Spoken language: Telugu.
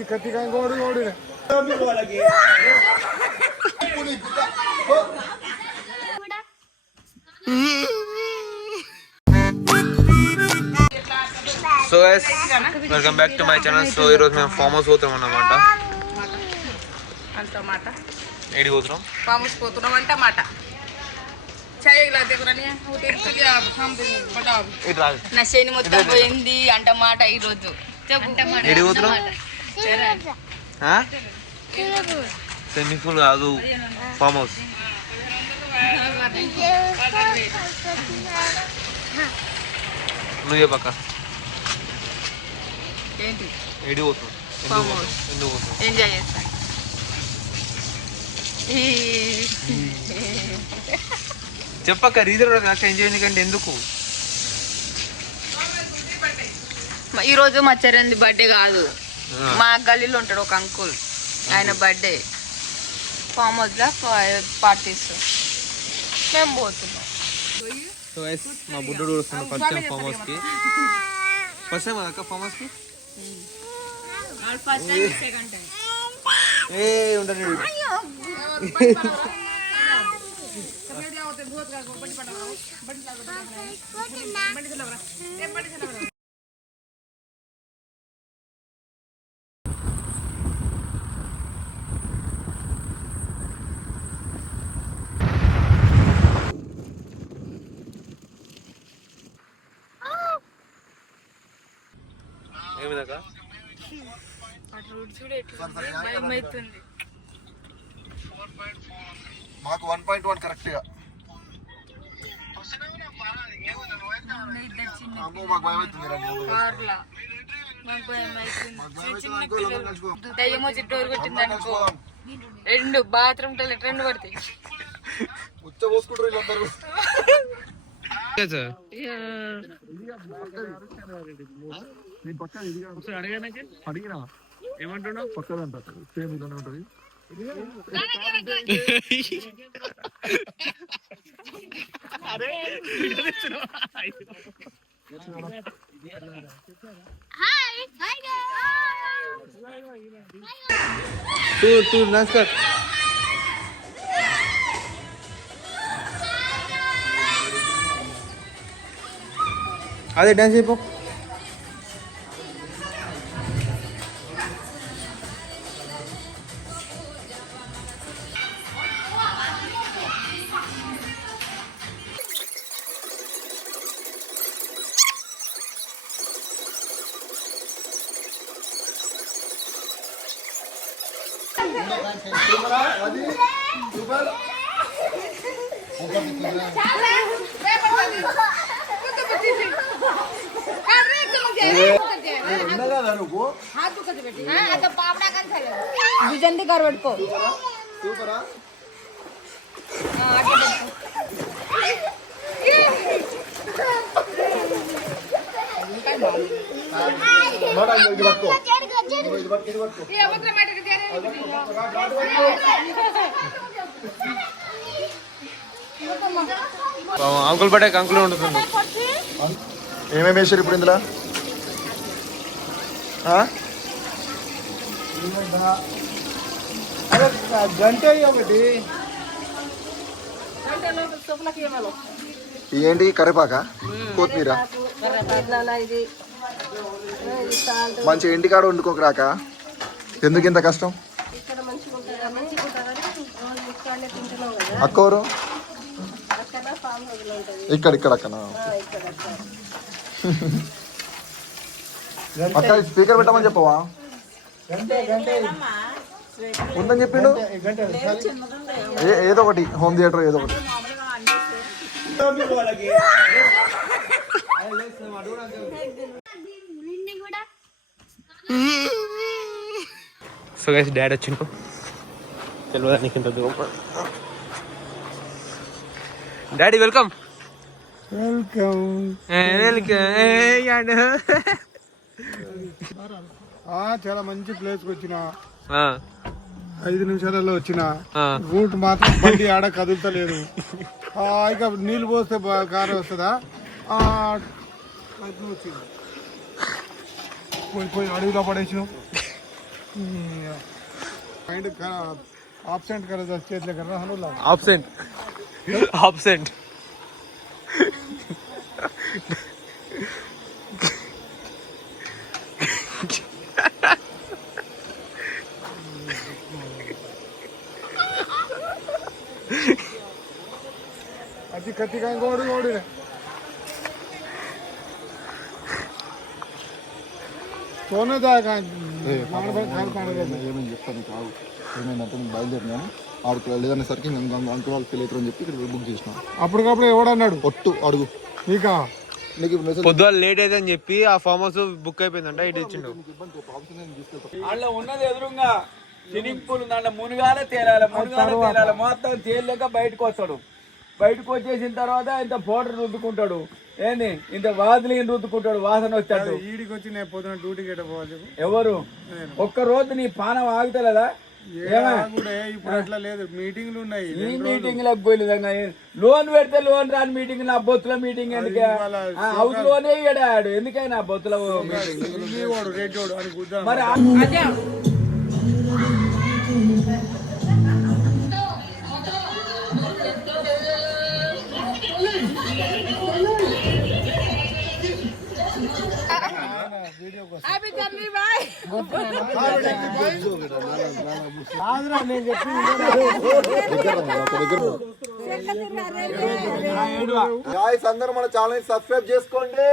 So guys welcome back to my channel. So ఈరోజు మేము ఫామ్ హౌస్ పోతున్నాం అన్నమాట. ఏడికి పోతున్నాం? ఫామ్ హౌస్ పోతున్నాం అంట మాట. నా శని మొత్తం పోయింది అంట మాట. ఈరోజు ఏడికి పోతున్నాం? స్విమ్మింగ్ పూల్ కాదు, ఫామ్ హౌస్. నువ్వే పక్క ఏంటి ఏడికి పోతున్నాం? ఎందుకు పోతున్నాం? ఎంజాయ్ చేస్తా. చెప్పక్క రీజన్ అక్క ఎంజాయ్ ఎందుకంటే ఎందుకు? ఈరోజు మా చరణ్ బర్త్డే కాదు, మా గల్లీలో ఉంటాడు ఒక అంకుల్, ఆయన బర్త్డే. ఫామ్ హౌస్లో పార్టీస్ మేము పోతున్నాం. సో గైస్ మా బుడ్డోడు వస్తున్నాడు ఫస్ట్ టైం ఫామ్ హౌస్కి. ఫస్ట్ టైం అక్క ఫామ్ హౌస్కి? ఏ ఉంటాడు ఏమిదాకా మాకు 1.1 కరెక్ట్ గా. మాకు భయం అవుతుంది. దయ్యమో చిట్టూరు కొట్టింది అనుకో, 2 బాత్రూమ్ టాయిలెట్ 2 పడతాయి. ఉచ్చ పోసుకుంటారు వీళ్ళందరూ. అడిగినా ఏమంటున్నావు? పక్కదంట సేమ్ ఇలానే ఉంటది. నమస్కారం. అదే డాన్స్ అయిపో. జల్దీ కారు పెట్టుకో. అంకుల్ పడే అంకుల్ ఉంటుంది. ఏమేమి వేసారు ఇప్పుడు ఇందులో? గంట ఒకటి ఏంటి? కరివేపాక, కొత్తిమీర. మంచి ఇంటికాడ వండుకోకరాక ఎందుకు ఇంత కష్టం? అక్కరు ఇక్కడ అక్కన అక్క స్పీకర్ పెట్టమని చెప్పవా? ఉందని చెప్పిండు. ఏదో ఒకటి హోమ్ థియేటర్ ఏదో ఒకటి. సో గైస్ డాడీ వచ్చిండు. తెలియదా నీకు ఇంత దూరం? Daddy welcome. చాలా మంచి ప్లేస్ కి వచ్చిన 5 నిమిషాలలో వచ్చిన. రూట్ మాత్రం బండి ఆడ కదులుతలేదు. ఇక నీళ్ళు పోస్తే కారు వస్తుందా? వచ్చింది పోయి అడవిలో పడేసినాం. माइंड ऑब्सेंट करो तो चेतले कर रहा हूं ला ఆబ్సెంట్ ఆబ్సెంట్ अजी कति का गोड़ गोड़ रे सोने जाएगा मान भाई घर पाने दे ఏమని చెప్తాను కావు ఏమైందంటే నేను బయలుదేరినాను ఆడికి లేదనేసరికి నేను అంకుల్ వాళ్ళకి లేటర్ అని చెప్పి ఇక్కడ బుక్ చేసిన అప్పటికప్పుడు ఎవడన్నాడు ఒట్టు అడుగు నీకా నీకు మెసేజ్ పొద్దున లేట్ అయితే అని చెప్పి ఆ ఫామ్ హౌస్ బుక్ అయిపోయిందంట ఇటు ఇచ్చిండు అందులో ఉన్నది ఎదురుగా స్విమ్మింగ్ పూల్ దాంట్లో మునిగాలే తేలాలి మొత్తం తేలిక బయటకు వస్తాడు. బయటకు వచ్చేసిన తర్వాత ఇంత పౌడర్ రుద్దుకుంటాడు, ఏంది ఇంత వాదిలిని రుద్దుకుంటాడు, వాసన వచ్చాడు. ఈడికి వచ్చి నేను పొద్దున డ్యూటీకి ఎట్ట పోవాలి ఎవరు ఒక్క రోజు నీ పానం ఆగుతలేదా? ఇప్పుడు అట్లా లేదు, మీటింగ్లు ఉన్నాయి. ఈ మీటింగ్ లకు పోలేదంగా లోన్ పెడితే లోన్ రాని మీటింగ్ నా బొత్తుల మీటింగ్ ఎందుకే? హౌస్ లోనే ఇయ్యాడు ఎందుకైనా బొత్తుల మీటింగ్ రెడ్డోడు అని కూర్చో. మరి అందరూ మన ఛానల్ సబ్స్క్రైబ్ చేసుకోండి.